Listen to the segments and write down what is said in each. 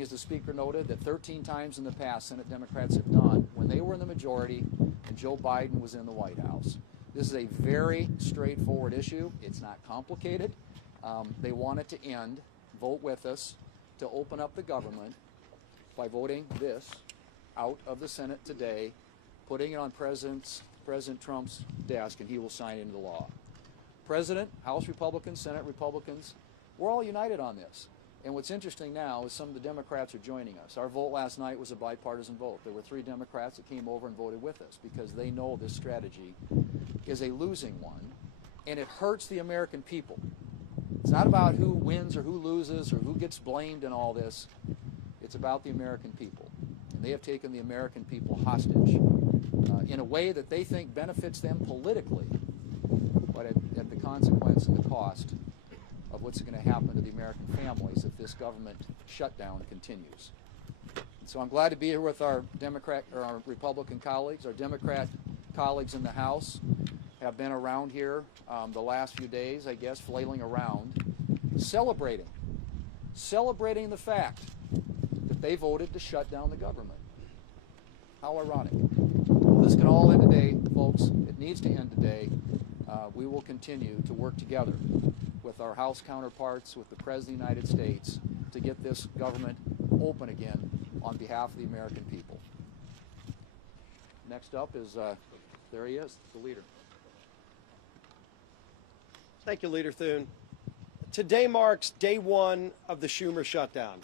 as the Speaker noted, that 13 times in the past Senate Democrats have done when they were in the majority and Joe Biden was in the White House. This is a very straightforward issue. It's not complicated. They want it to end. Vote with us to open up the government by voting this out of the Senate today, putting it on President Trump's desk, and he will sign into law. President, House Republicans, Senate Republicans, we're all united on this. And what's interesting now is some of the Democrats are joining us. Our vote last night was a bipartisan vote. There were 3 Democrats that came over and voted with us because they know this strategy is a losing one, and it hurts the American people. It's not about who wins or who loses or who gets blamed in all this. It's about the American people. And they have taken the American people hostage in a way that they think benefits them politically, but at the consequence and the cost of what's going to happen to the American families if this government shutdown continues. So I'm glad to be here with our Republican colleagues. Our Democrat colleagues in the House have been around here the last few days, I guess, flailing around, celebrating the fact that they voted to shut down the government. How ironic. Well, this can all end today, folks. It needs to end today. We will continue to work together with our House counterparts, with the President of the United States, to get this government open again on behalf of the American people. Next up is, there he is, the leader. Thank you, Leader Thune. Today marks day 1 of the Schumer shutdown.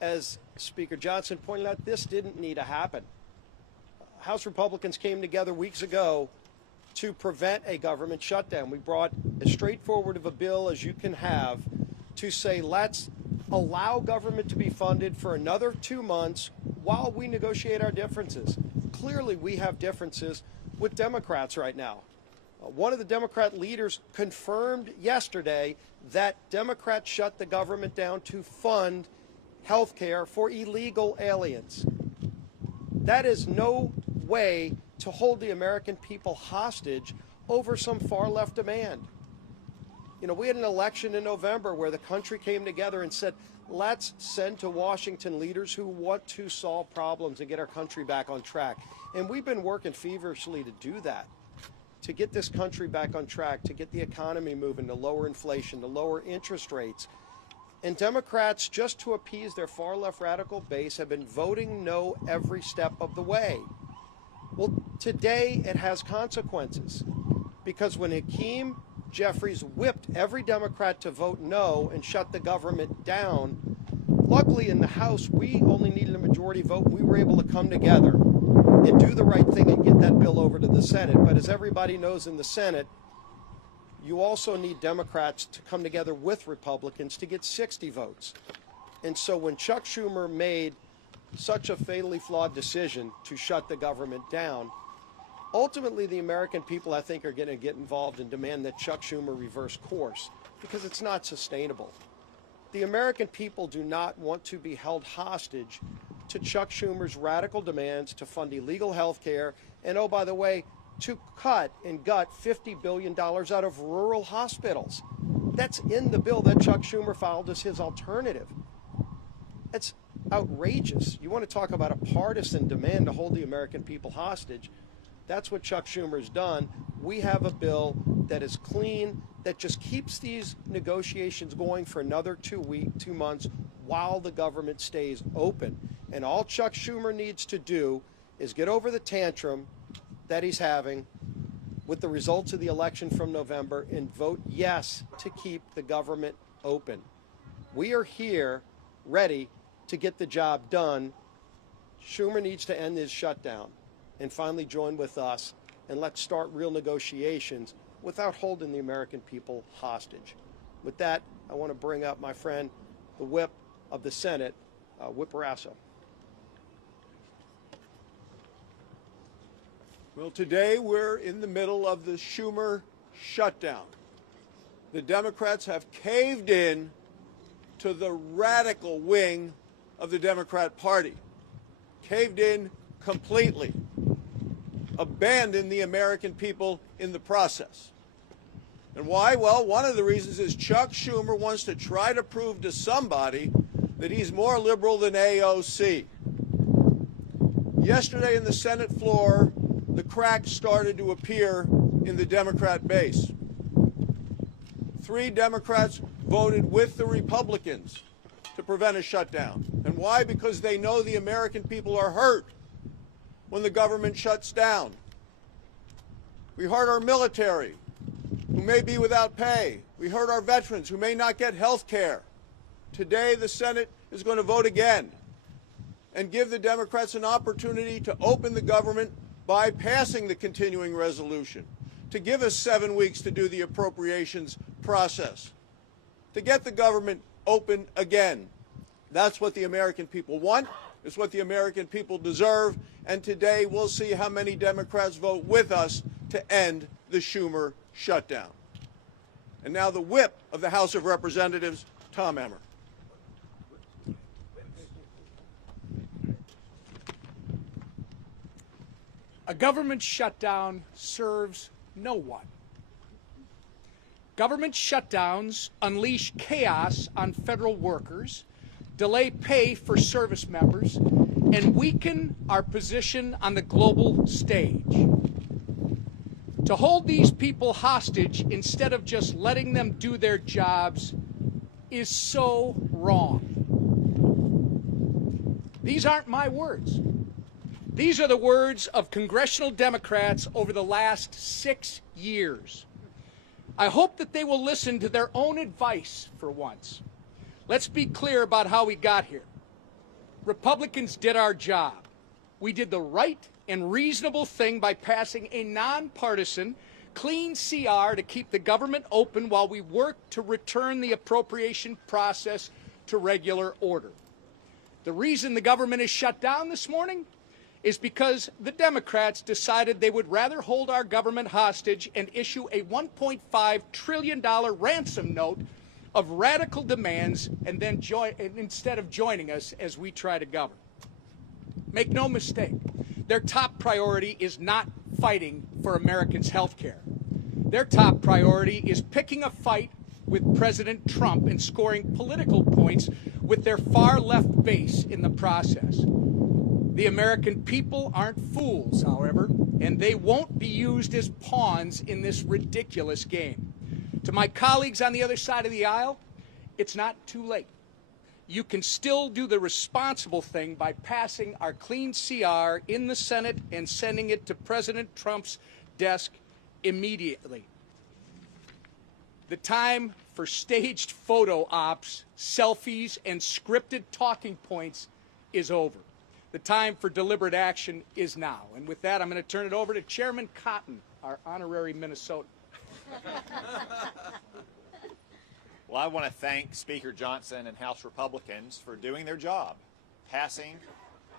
As Speaker Johnson pointed out, this didn't need to happen. House Republicans came together weeks ago to prevent a government shutdown. We brought as straightforward of a bill as you can have to say, let's allow government to be funded for another 2 months while we negotiate our differences. Clearly, we have differences with Democrats right now. One of the Democrat leaders confirmed yesterday that Democrats shut the government down to fund health care for illegal aliens. That is no way to hold the American people hostage over some far-left demand. You know, we had an election in November where the country came together and said, let's send to Washington leaders who want to solve problems and get our country back on track. And we've been working feverishly to do that, to get this country back on track, to get the economy moving, to lower inflation, to lower interest rates. And Democrats, just to appease their far-left radical base, have been voting no every step of the way. Well, today it has consequences, because when Hakeem Jeffries whipped every Democrat to vote no and shut the government down, luckily in the House we only needed a majority vote. We were able to come together and do the right thing and get that bill over to the Senate. But as everybody knows, in the Senate, you also need Democrats to come together with Republicans to get 60 votes. And so when Chuck Schumer made such a fatally flawed decision to shut the government down, ultimately the American people, I think, are going to get involved and demand that Chuck Schumer reverse course, because it's not sustainable. The American people do not want to be held hostage to Chuck Schumer's radical demands to fund illegal health care and, oh, by the way, to cut and gut $50 billion out of rural hospitals. That's in the bill that Chuck Schumer filed as his alternative. It's outrageous. You want to talk about a partisan demand to hold the American people hostage? That's what Chuck Schumer's done. We have a bill that is clean, that just keeps these negotiations going for another 2 months while the government stays open. And all Chuck Schumer needs to do is get over the tantrum that he's having with the results of the election from November and vote yes to keep the government open. We are here ready to get the job done. Schumer needs to end his shutdown and finally join with us, and let's start real negotiations without holding the American people hostage. With that, I want to bring up my friend, the whip of the Senate, Whip Barrasso. Well, today we're in the middle of the Schumer shutdown. The Democrats have caved in to the radical wing of the Democrat Party, caved in completely, abandoned the American people in the process. And why? Well, one of the reasons is Chuck Schumer wants to try to prove to somebody that he's more liberal than AOC. Yesterday in the Senate floor, the cracks started to appear in the Democrat base. 3 Democrats voted with the Republicans to prevent a shutdown. And why? Because they know the American people are hurt when the government shuts down. We hurt our military, who may be without pay. We hurt our veterans, who may not get health care. Today, the Senate is going to vote again and give the Democrats an opportunity to open the government by passing the continuing resolution, to give us 7 weeks to do the appropriations process, to get the government open again. That's what the American people want. It's what the American people deserve. And today we'll see how many Democrats vote with us to end the Schumer shutdown. And now the whip of the House of Representatives, Tom Emmer. A government shutdown serves no one. Government shutdowns unleash chaos on federal workers, delay pay for service members, and weaken our position on the global stage. To hold these people hostage instead of just letting them do their jobs is so wrong. These aren't my words. These are the words of congressional Democrats over the last 6 years. I hope that they will listen to their own advice for once. Let's be clear about how we got here. Republicans did our job. We did the right and reasonable thing by passing a nonpartisan, clean CR to keep the government open while we worked to return the appropriation process to regular order. The reason the government is shut down this morning is because the Democrats decided they would rather hold our government hostage and issue a $1.5 trillion ransom note of radical demands and then instead of joining us as we try to govern. Make no mistake, their top priority is not fighting for Americans' health care. Their top priority is picking a fight with President Trump and scoring political points with their far-left base in the process. The American people aren't fools, however, and they won't be used as pawns in this ridiculous game. To my colleagues on the other side of the aisle, it's not too late. You can still do the responsible thing by passing our clean CR in the Senate and sending it to President Trump's desk immediately. The time for staged photo ops, selfies, and scripted talking points is over. The time for deliberate action is now. And with that, I'm going to turn it over to Chairman Cotton, our honorary Minnesotan. Well, I want to thank Speaker Johnson and House Republicans for doing their job, passing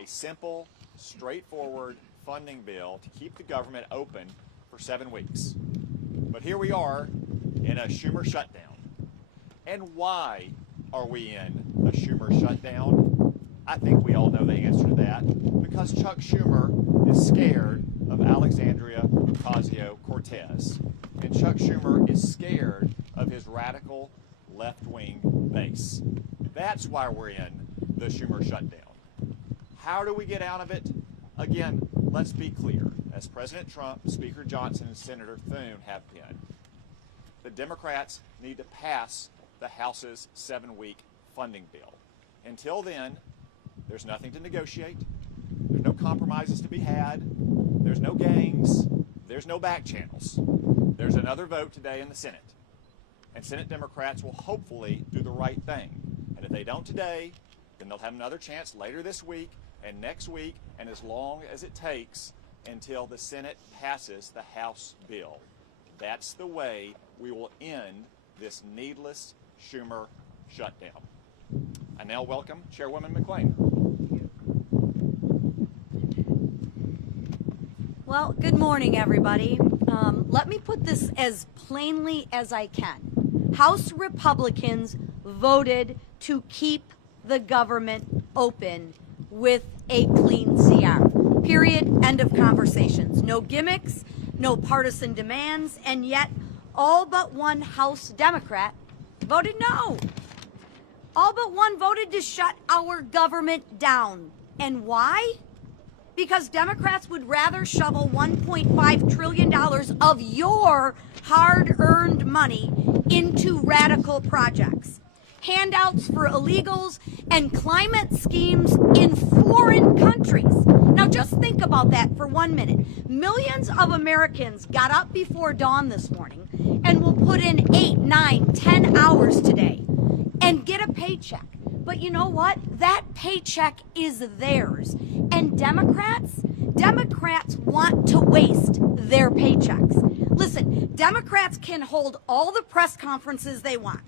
a simple, straightforward funding bill to keep the government open for 7 weeks. But here we are in a Schumer shutdown. And why are we in a Schumer shutdown? I think we all know the answer to that. Because Chuck Schumer is scared of Alexandria Ocasio-Cortez. And Chuck Schumer is scared of his radical left-wing base. That's why we're in the Schumer shutdown. How do we get out of it? Again, let's be clear. As President Trump, Speaker Johnson, and Senator Thune have been, the Democrats need to pass the House's 7-week funding bill. Until then, there's nothing to negotiate. There's no compromises to be had. There's no games. There's no back channels. There's another vote today in the Senate. And Senate Democrats will hopefully do the right thing. And if they don't today, then they'll have another chance later this week and next week and as long as it takes until the Senate passes the House bill. That's the way we will end this needless Schumer shutdown. I now welcome Chairwoman McClain. Well, good morning, everybody. Let me put this as plainly as I can. House Republicans voted to keep the government open with a clean CR. Period. End of conversations. No gimmicks, no partisan demands, and yet all but one House Democrat voted no. all but one voted to shut our government down. And why? Because Democrats would rather shovel $1.5 trillion of your hard-earned money into radical projects, handouts for illegals, and climate schemes in foreign countries. Now just think about that for 1 minute. Millions of Americans got up before dawn this morning and will put in 8, 9, 10 hours today and get a paycheck. But you know what? That paycheck is theirs. And Democrats want to waste their paychecks. Listen, Democrats can hold all the press conferences they want.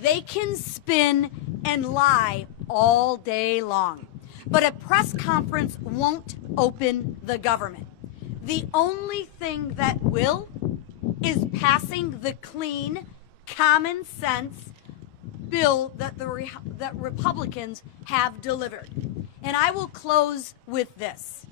They can spin and lie all day long. But a press conference won't open the government. The only thing that will is passing the clean, common sense bill that that Republicans have delivered. And I will close with this.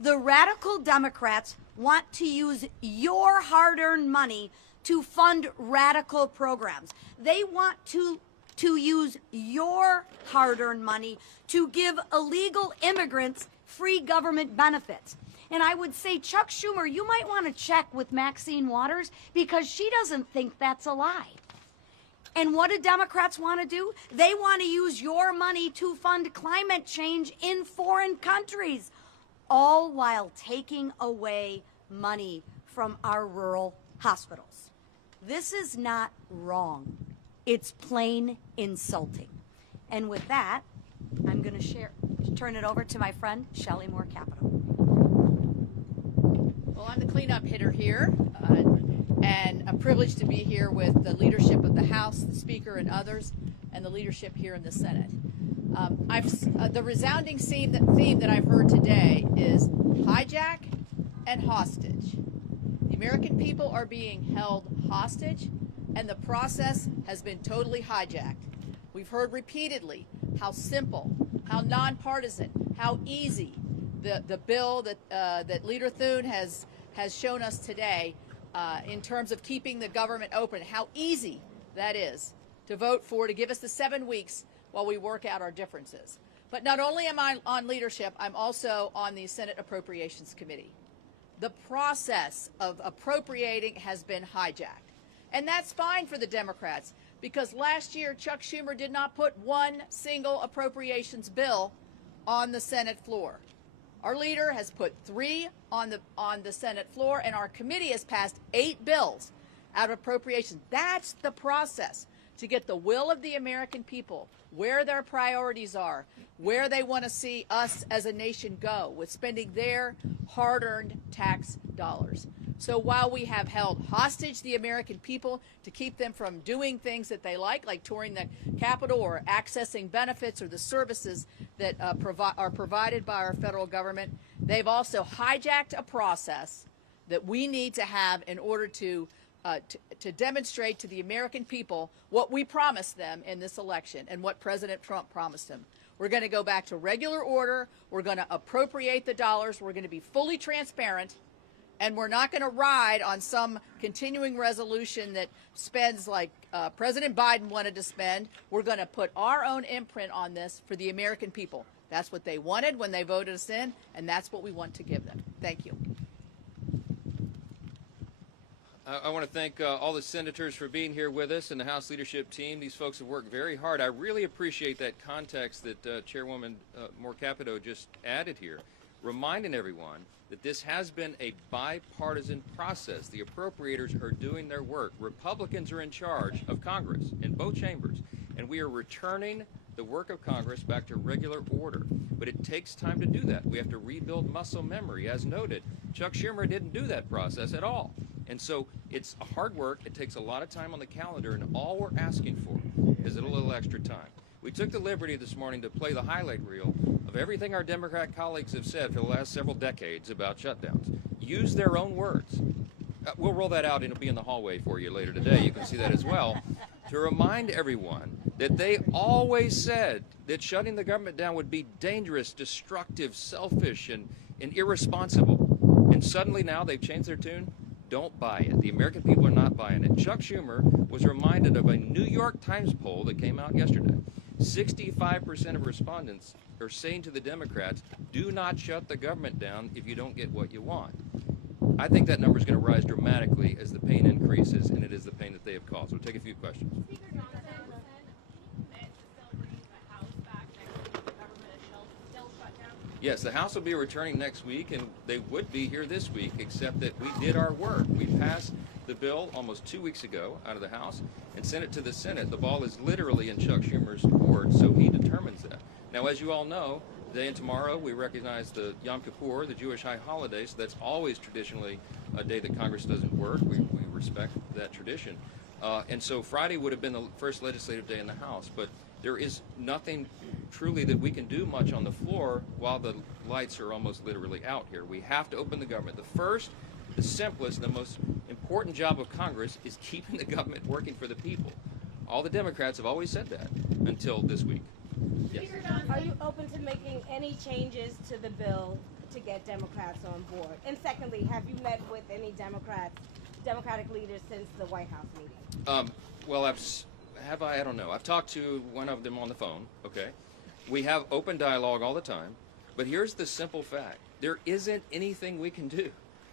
The radical Democrats want to use your hard-earned money to fund radical programs. They want to use your hard-earned money to give illegal immigrants free government benefits. And I would say, Chuck Schumer, you might want to check with Maxine Waters because she doesn't think that's a lie. And what do Democrats want to do? They want to use your money to fund climate change in foreign countries, all while taking away money from our rural hospitals. This is not wrong. It's plain insulting. And with that, I'm going to turn it over to my friend, Shelley Moore Capito. Well, I'm the cleanup hitter here, and a privilege to be here with the leadership of the House, the Speaker, and others, and the leadership here in the Senate. The resounding theme that I've heard today is hijack and hostage. The American people are being held hostage, and the process has been totally hijacked. We've heard repeatedly how simple, how nonpartisan, how easy the bill that Leader Thune has shown us today in terms of keeping the government open, how easy that is to vote for, to give us the 7 weeks while we work out our differences. But not only am I on leadership, I'm also on the Senate Appropriations Committee. The process of appropriating has been hijacked. And that's fine for the Democrats, because last year Chuck Schumer did not put one single appropriations bill on the Senate floor. Our leader has put 3 on the Senate floor, and our committee has passed 8 bills out of appropriations. That's the process to get the will of the American people, where their priorities are, where they want to see us as a nation go with spending their hard-earned tax dollars. So while we have held hostage the American people to keep them from doing things that they like touring the Capitol or accessing benefits or the services that are provided by our federal government, they've also hijacked a process that we need to have in order to demonstrate to the American people what we promised them in this election and what President Trump promised them. We're going to go back to regular order. We're going to appropriate the dollars. We're going to be fully transparent. And we're not going to ride on some continuing resolution that spends like President Biden wanted to spend. We're going to put our own imprint on this for the American people. That's what they wanted when they voted us in, and that's what we want to give them. Thank you. I want to thank all the senators for being here with us and the House leadership team. These folks have worked very hard. I really appreciate that context that Chairwoman Moore Capito just added here, reminding everyone that this has been a bipartisan process. The appropriators are doing their work. Republicans are in charge of Congress in both chambers, and we are returning the work of Congress back to regular order. But it takes time to do that. We have to rebuild muscle memory. As noted, Chuck Schumer didn't do that process at all. And so it's hard work. It takes a lot of time on the calendar, and all we're asking for is a little extra time. We took the liberty this morning to play the highlight reel of everything our Democrat colleagues have said for the last several decades about shutdowns. Use their own words. We'll roll that out, and it'll be in the hallway for you later today. You can see that as well. To remind everyone that they always said that shutting the government down would be dangerous, destructive, selfish, and irresponsible. And suddenly now they've changed their tune. Don't buy it. The American people are not buying it. Chuck Schumer was reminded of a New York Times poll that came out yesterday 65% of respondents are saying to the Democrats, do not shut the government down if you don't get what you want. I think that number is going to rise dramatically as the pain increases, and it is the pain that they have caused. We'll take a few questions. Speaker Johnson meant to still bring the House back next week if the government is still shut down? Yes, the House will be returning next week, and they would be here this week, except that we did our work. We passed the bill almost 2 weeks ago out of the House and sent it to the Senate. The ball is literally in Chuck Schumer's court, so he determines that. Now, as you all know, today and tomorrow we recognize the Yom Kippur, the Jewish high holiday, so that's always traditionally a day that Congress doesn't work. We respect that tradition. And so Friday would have been the first legislative day in the House, but there is nothing truly that we can do much on the floor while the lights are almost literally out here. We have to open the government. The first, the simplest, the most important job of Congress is keeping the government working for the people. All the Democrats have always said that until this week. Yes. Are you open to making any changes to the bill to get Democrats on board? And secondly, have you met with any Democratic leaders since the White House meeting? Well, I don't know. I've talked to one of them on the phone, okay? We have open dialogue all the time, but here's the simple fact. There isn't anything we can do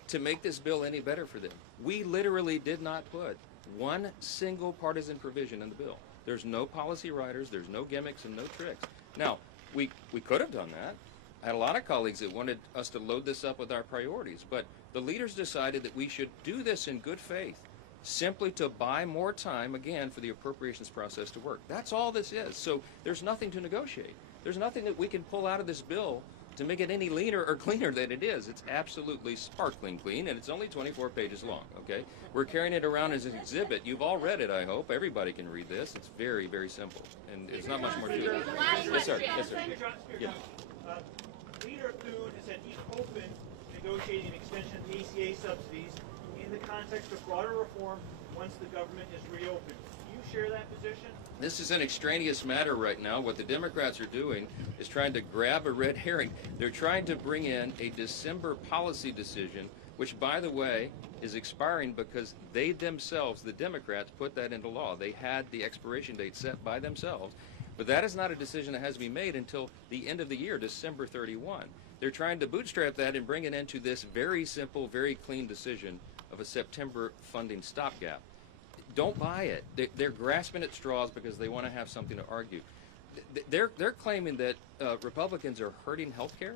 to make this bill any better for them. We literally did not put one single partisan provision in the bill. There's no policy writers, there's no gimmicks and no tricks. Now, we could have done that. I had a lot of colleagues that wanted us to load this up with our priorities, but the leaders decided that we should do this in good faith, simply to buy more time, again, for the appropriations process to work. That's all this is. So there's nothing to negotiate. There's nothing that we can pull out of this bill to make it any leaner or cleaner than it is. It's absolutely sparkling clean, and it's only 24 pages long, okay? We're carrying it around as an exhibit. You've all read it, I hope. Everybody can read this. It's very, very simple, and there's not much more to it. Yes, sir. Yes, sir. Yeah. Leader Thune has said he's open to negotiating an extension of the ACA subsidies in the context of broader reform once the government is reopened. Do you share that position? This is an extraneous matter right now. What the Democrats are doing is trying to grab a red herring. They're trying to bring in a December policy decision, which, by the way, is expiring because they themselves, the Democrats, put that into law. They had the expiration date set by themselves. But that is not a decision that has to be made until the end of the year, December 31. They're trying to bootstrap that and bring it into this very simple, very clean decision of a September funding stopgap. Don't buy it. They're grasping at straws because they want to have something to argue. They're claiming that Republicans are hurting health care.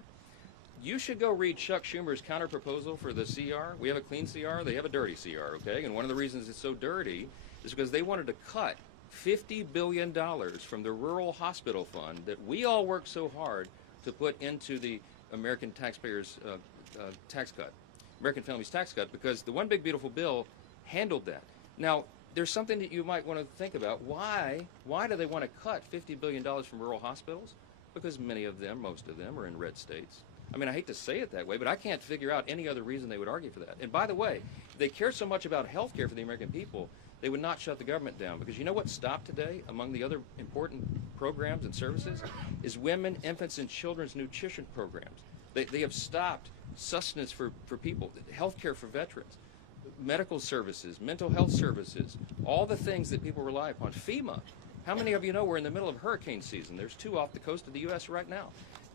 You should go read Chuck Schumer's counterproposal for the CR. We have a clean CR. They have a dirty CR, okay? And one of the reasons it's so dirty is because they wanted to cut $50 billion from the rural hospital fund that we all worked so hard to put into the American taxpayers' tax cut, American families' tax cut, because the One Big Beautiful Bill handled that. Now, there's something that you might want to think about. Why do they want to cut $50 billion from rural hospitals? Because many of them, most of them, are in red states. I mean, I hate to say it that way, but I can't figure out any other reason they would argue for that. And by the way, if they care so much about health care for the American people, they would not shut the government down. Because you know what stopped today among the other important programs and services is women, infants, and children's nutrition programs. They have stopped sustenance for people, health care for veterans, medical services, mental health services, all the things that people rely upon. FEMA. How many of you know we're in the middle of hurricane season? There's 2 off the coast of the U.S. right now.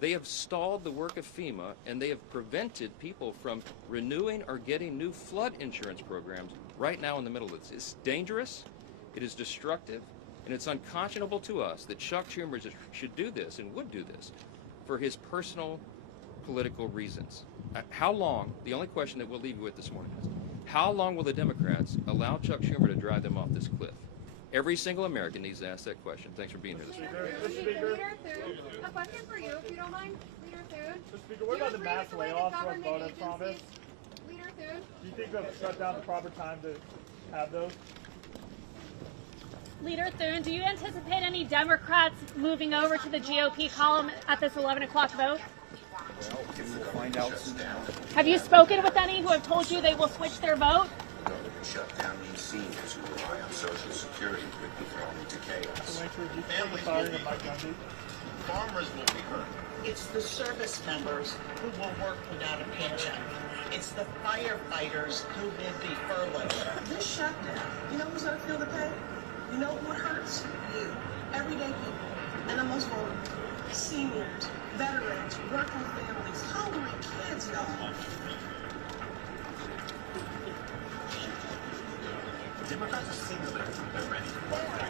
They have stalled the work of FEMA, and they have prevented people from renewing or getting new flood insurance programs right now in the middle of this. It's dangerous, it is destructive, and it's unconscionable to us that Chuck Schumer should do this and would do this for his personal political reasons. How long, the only question that we'll leave you with this morning is, how long will the Democrats allow Chuck Schumer to drive them off this cliff? Every single American needs to ask that question. Thanks for being here this morning. Leader Thune, a question for you, if you don't mind. Leader Thune. Mr. Speaker, what about the mass layoffs what voted promise? Leader Thune. Do you think they'll shut down the proper time to have those? Leader Thune, do you anticipate any Democrats moving over to the GOP column at this 11 o'clock vote? Well, we'll find out soon. Have you spoken with any who have told you they will switch their vote? Shutdown means seniors who rely on Social Security could be thrown into chaos. Families will be hurt. Farmers will be hurt. It's the service members who will work without a paycheck. It's the firefighters who will be furloughed. This shutdown, you know who's going to feel the pain? You know who it hurts? You. Everyday people. and the most vulnerable. Seniors, veterans, working families, hungry kids, y'all. Democrats are singular. They're ready.